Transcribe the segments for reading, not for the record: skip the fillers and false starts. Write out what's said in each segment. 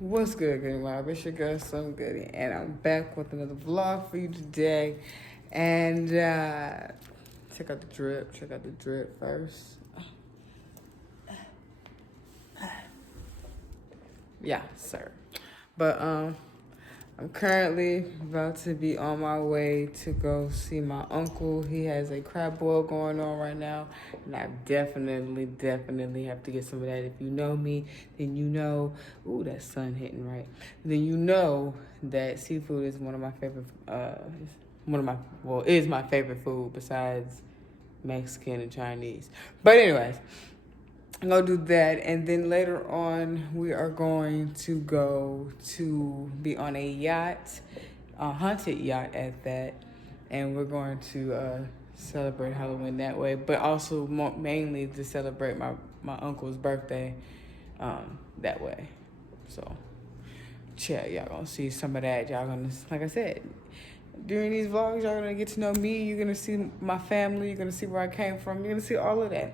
What's good, Goodie Mob? It's your girl, Slimgoodiesvision, and I'm back with another vlog for you today. And check out the drip. Check out the drip first. Yeah, sir. But I'm currently about to be on my way to go see my uncle. He has a crab boil going on right now, and I definitely have to get some of that. If you know me, then you know, ooh, that sun hitting right. Then you know that seafood is one of my favorite, is my favorite food besides Mexican and Chinese. But anyways, I'm gonna do that, and then later on we are going to go to be on a yacht, a haunted yacht at that, and we're going to celebrate Halloween that way, but also mainly to celebrate my uncle's birthday that way. So yeah, y'all gonna see some of that. Y'all gonna, like I said, during these vlogs, y'all gonna get to know me. You're gonna see my family. You're gonna see where I came from. You're gonna see all of that,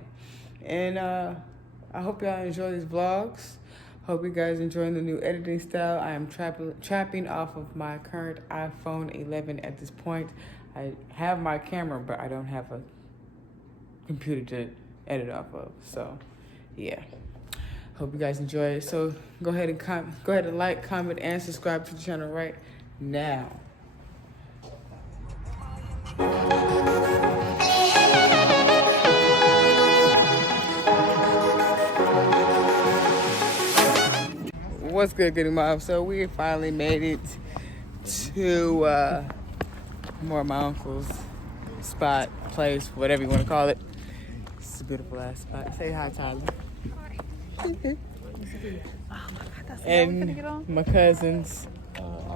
and I hope y'all enjoy these vlogs. Hope you guys enjoying the new editing style. I am trapping off of my current iPhone 11 at this point. I have my camera, but I don't have a computer to edit off of. So, yeah. Hope you guys enjoy it. So go ahead and like, comment, and subscribe to the channel right now. What's good, Goodie Mob? So we finally made it to more of my uncle's spot, place, whatever you want to call it. It's a beautiful ass spot. Say hi, Tyler. And my cousins.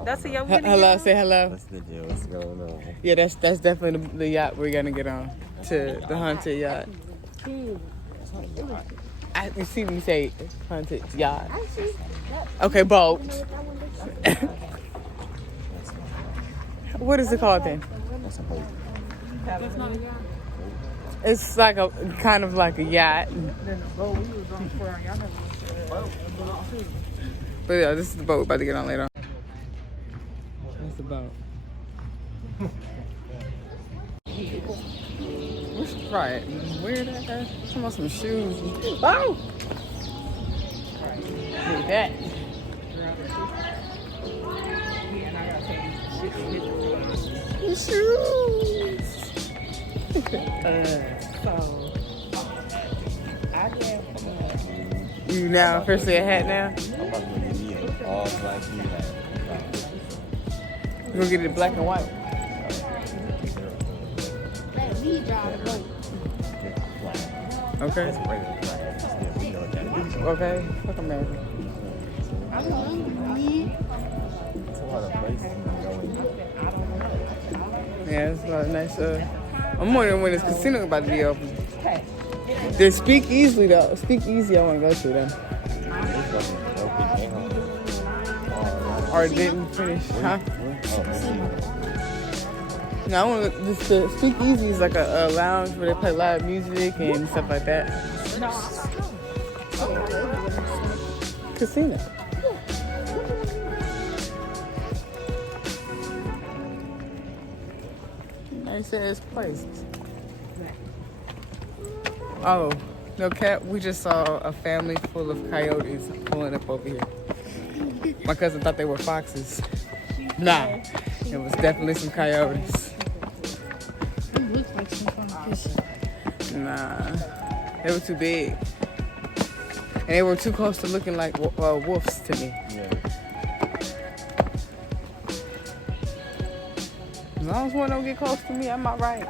That's a young hello, say hello. What's the deal? What's going on? Yeah, that's definitely the yacht we're gonna get on, to the haunted yacht. You see me say haunted yacht. Okay, boat. What is it called then? That's a boat. That's not a yacht. It's like a kind of like a yacht. Then the boat we was on for, y'all never went to a boat too. But yeah, this is the boat we're about to get on later on. That's the boat. We should try it. Weird that guy. Some of some shoes. Oh! Look at that. The shoes. You now officially a hat now? I'm about to get me an all black hat. You gonna get it black and white? Okay. Okay. Fuck America. Yeah, it's a lot of nice. I'm wondering when this casino about to be open. They speak easily though. Speak easy. I want to go to them. Or it didn't finish, huh? No, I want to. The Speak Easy is like a lounge where they play live music and stuff like that. Casino. Nice ass place. Oh, no cap. We just saw a family full of coyotes pulling up over here. My cousin thought they were foxes. Nah, it was definitely some coyotes. It looks like some from the picture. Nah, they were too big. And they were too close to looking like wolves to me. Yeah. As long as one don't get close to me, I'm all right.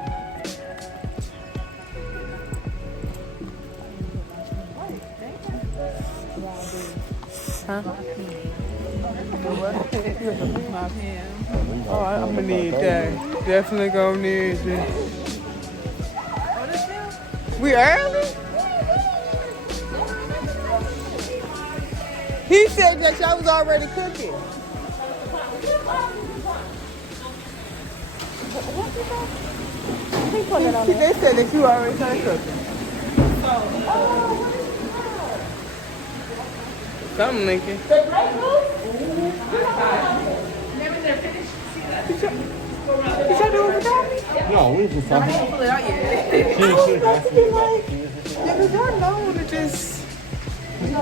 Huh? Oh, I'm gonna need that. Definitely gonna need that. We early? He said that y'all was already cooking. They said that you already started cooking. something, Lincoln. What y'all doing without me? No, we just talking. I was about to be like, yeah, cause y'all know to just. I'm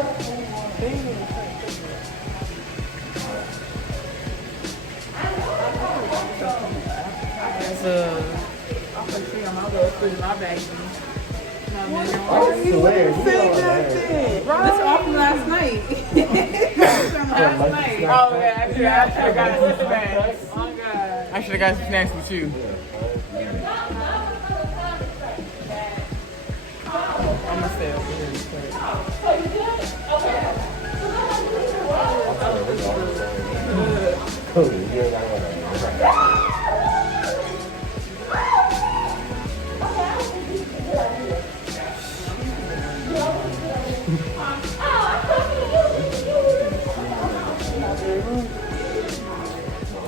gonna see on my little food in my bag. Oh, you wouldn't say nothing. This off from last night. Last night. Oh, yeah, I should have got some snacks. Oh, God. I should have got some snacks with you. I'm gonna stay over here.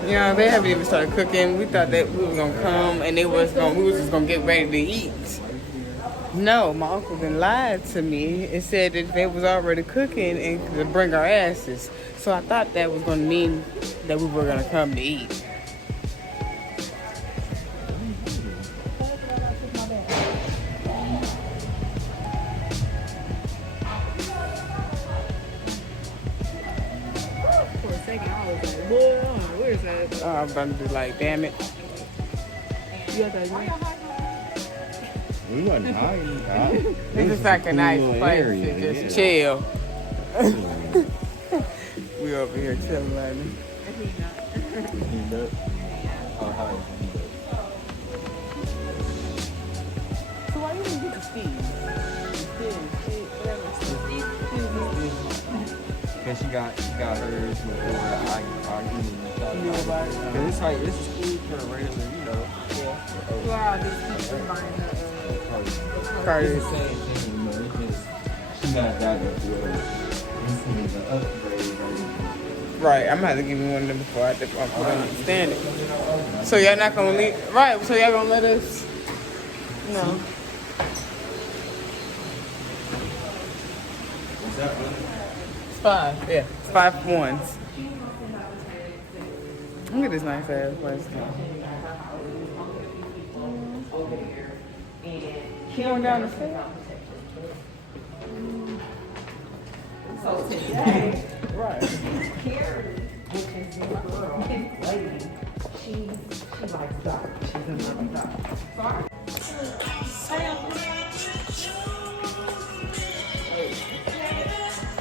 You know, they haven't even started cooking. We thought that we were gonna come and we was just gonna get ready to eat. No, my uncle then lied to me and said that they was already cooking and to bring our asses. So I thought that was gonna mean that we were gonna come to eat. For a second, I was like, boy, where's that? I'm about to be like, damn it. You got that? We wasn't hiding. This is like a nice place to just chill. We over here chilling, like So why you didn't get the Steve? Cause she got hers before I argued. You know about it? Cause it's like this is cool for a regular, you know. Wow, these people buying Cardi. It's the same thing, you know. It's just she got that before. This is the upgrade version. Right, I'm gonna have to give me one of them before I understand it. So y'all not gonna leave? Right, so y'all gonna let us? No. Is that really? It's 5. Yeah, it's 5 ones. Look at this nice ass place. Going down the stairs. So today, Right. Carrie, which is the lady, she likes dark. She's in love with dark.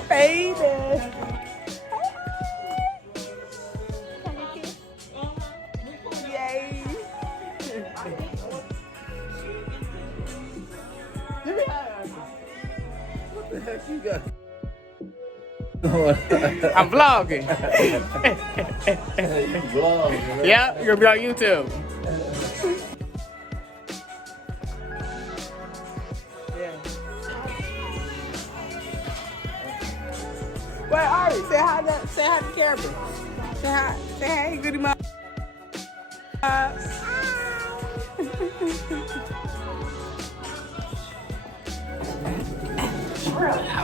Baby. Yay. What the heck you got? I'm vlogging. Vlog, Yeah, you're gonna be on YouTube. Yeah. Wait, Ari, say hi to camera. Say hi. Say hey, Goodie mom.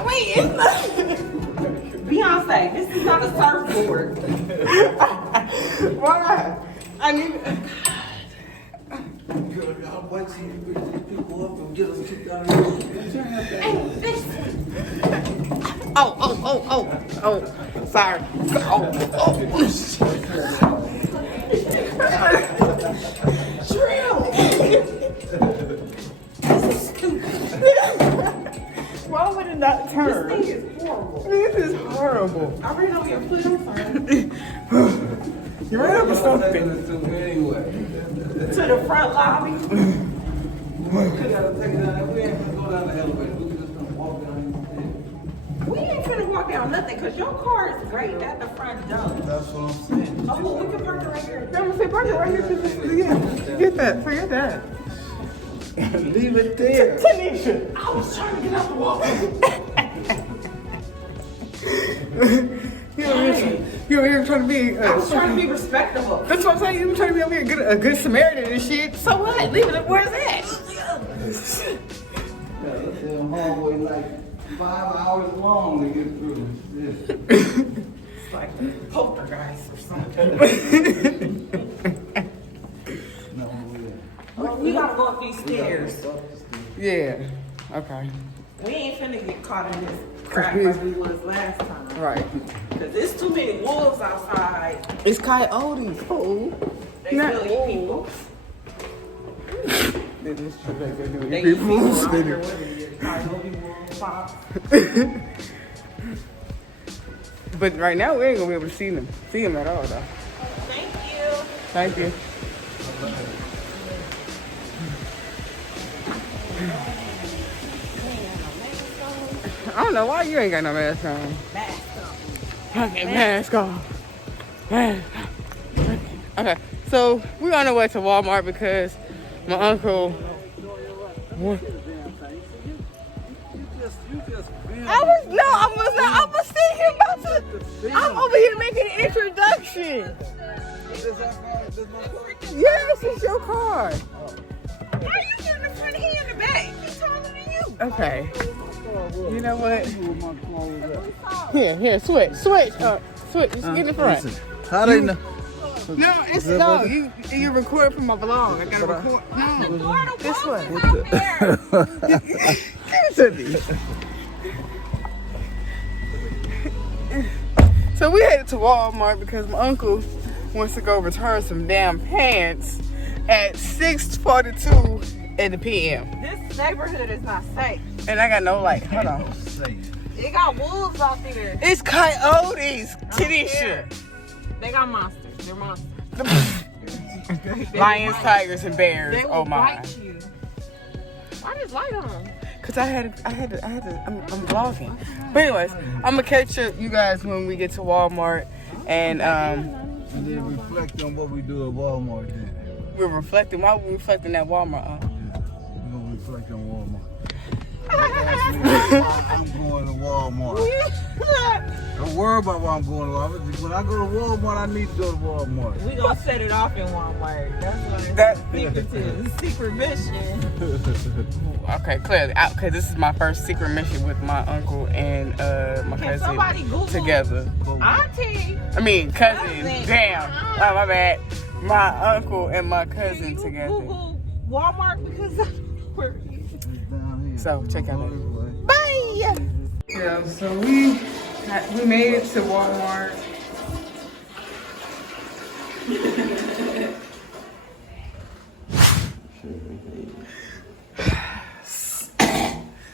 Wait, it's not. Beyonce, this is not a surfboard. Why? I need. I'm waiting to get these people up and get us kicked out of here. Oh. Sorry. Why would it not turn? This thing is horrible. This is horrible. I ran over your foot, I'm sorry. You ran up or something? Anyway. To the front lobby. We gotta take it down there. We ain't gonna go down the elevator. We can just come walk down these We ain't finna walk down nothing, cause your car is great at the front door. stairs. That's what I'm saying. Oh, we can park it right here. I'm gonna say park it right here. Get that. Forget that. Leave it there. Tanisha. I was trying to get out the wall. You over here trying to be. I was trying to be respectable. That's what I'm saying. You were trying to be over here a good Samaritan and shit. So what? Leave it. Where's that? Yeah, let's say hallway like 5 hours long to get through this. It's like a poltergeist or something. No, We gotta go up these stairs. Yeah. Okay. We ain't finna get caught in this crap like we was last time. Right. Cause there's too many wolves outside. It's coyotes, fool. They Not still eat people. That is true. They do They eat eat people. people. I They don't care do. what it is. Coyote, wolf, fox. But right now we ain't gonna be able to see them at all though. Thank you. Thank you. I don't know why you ain't got no mask on. Okay, mask off. Mask. Okay, so we're on our way to Walmart because my uncle. I was sitting here about to. I'm over here making an introduction. Yes, it's your car. How you getting the front here in the back? He's taller than you. Okay. You know what? Here, switch. Switch, just get in the front. How they know? No, it's no. You record from my vlog. I gotta record. No, this one. Give it to me. So we headed to Walmart because my uncle wants to go return some damn pants at 6:42 in the PM. This neighborhood is not safe. And I got no light. Hold on. They got wolves out there. It's coyotes, Tanisha. They got monsters. They're monsters. Lions, tigers, and bears. They will Oh my. bite you. Why this light on? Cause I'm vlogging. But anyways, I'm gonna catch you guys when we get to Walmart, and And then reflect on what we do at Walmart then. we're reflecting. Why we're reflecting at Walmart? We're gonna reflect on Walmart. Ask me why I'm going to Walmart. Don't worry about why I'm going to Walmart. When I go to Walmart, I need to go to Walmart. We gonna set it off in Walmart. That's why That- it's secretive. Secret mission. Okay, clearly. Okay, this is my first secret mission with my uncle and my Can somebody cousin Google together. Auntie? I mean, cousin. Cousin. Damn. Oh, my bad. My uncle and my cousin together. Google Walmart because I don't know where it is. Down here. So check out All that. this way. Bye. Yeah, so we made it to Walmart.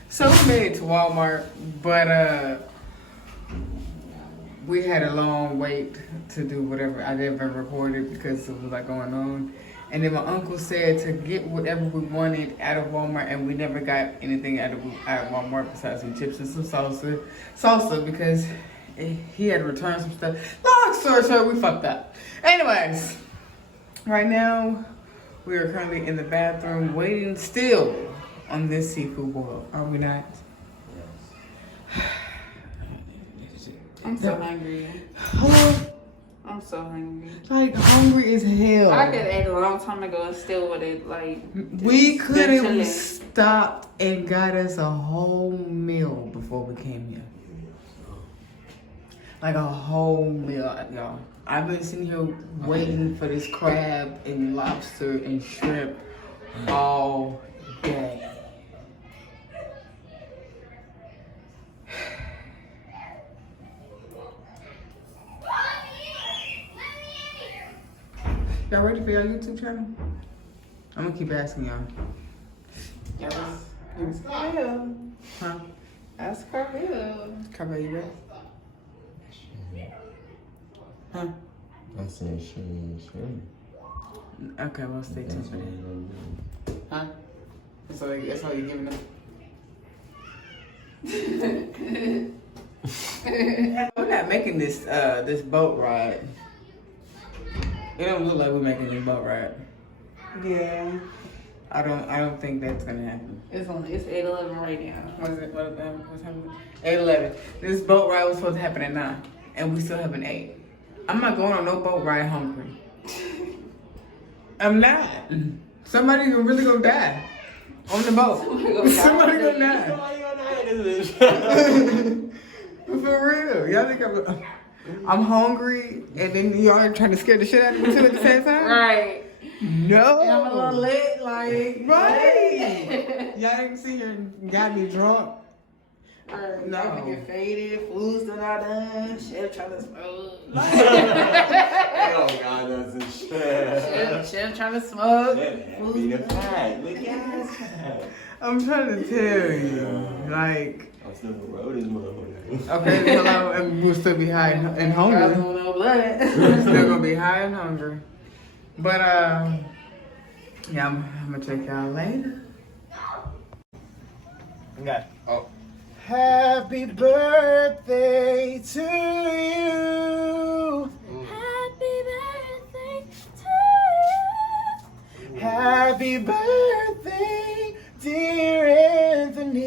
So we made it to Walmart, but we had a long wait to do whatever. I didn't record it because it was like going on. And then my uncle said to get whatever we wanted out of Walmart, and we never got anything out of Walmart besides some chips and some salsa because he had to return some stuff. Long story short, we fucked up. Anyways, right now we are currently in the bathroom waiting still on this seafood boil. Are we not? I'm so hungry. I'm so hungry. Like hungry as hell. I could ate a long time ago and still would have like. We could have chilling. stopped and got us a whole meal before we came here. Like a whole meal, y'all. I've been sitting here waiting for this crab and lobster and shrimp all day. Y'all ready for your YouTube channel? I'm gonna keep asking y'all. Ask Carmel. Huh? Ask Carmel. Carmel, you ready? Huh? I said, sure. Okay, well, stay tuned for that. Huh? That's all you're giving them? We're not making this boat ride. It don't look like we're making this boat ride. Yeah. I don't think that's gonna happen. It's 8:11 right now. What's happening? 8:11. This boat ride was supposed to happen at 9, and we still haven't ate. I'm not going on no boat ride hungry. I'm not. Somebody really gonna die on the boat. Somebody gonna die. is For real. Y'all think I'm hungry and then y'all are trying to scare the shit out of me too at the same time? Right. No. And I'm a little lit, like. Right. Y'all ain't see her and got me drunk. No. No. Get faded, food's still not done, chef trying to smoke. Oh God, that's a shit. Chef trying to smoke. Be the fact. Look at this. I'm trying to tell you. Like, I'm still on the road this motherfucker. okay, hello, and we'll still be high and hungry. No blood. We're still gonna be high and hungry. But yeah, I'm gonna check y'all later. Okay. Oh. Happy birthday to you. Happy birthday to you. Happy birthday, dear Anthony.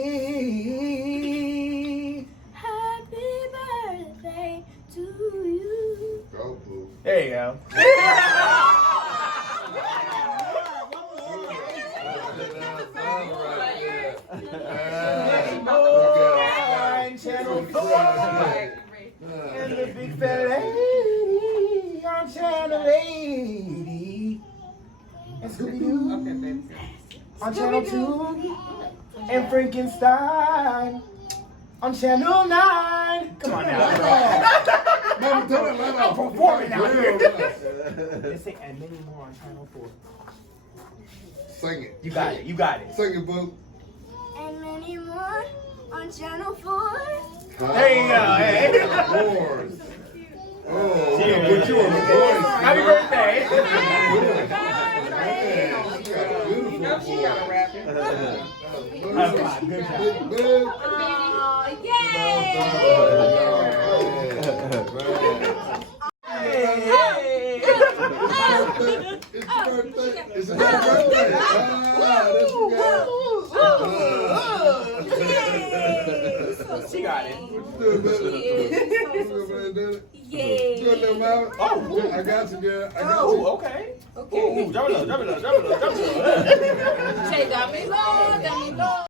Happy birthday to you. There you go. Channel 4 and the big fat lady on Channel 80 and Scooby-Doo on Channel 2 and Frankenstein on Channel 9. Come on now. I'm performing out here. They say and many more on Channel 4. Sing it. You got it. You got it. Sing it, boo. And many more on Channel 4. There you go. Hey. Wars. Oh, She gonna put you on the voice. Happy birthday. You know she got a rap. Good job. Oh, yay! It's your birthday. It's your birthday. That's you got. She got it. What you doing, baby? Yay! You got them out? Oh, I got you, girl. I got you. Oh, okay. Okay. Ooh, double up. Say, dame low, dame low.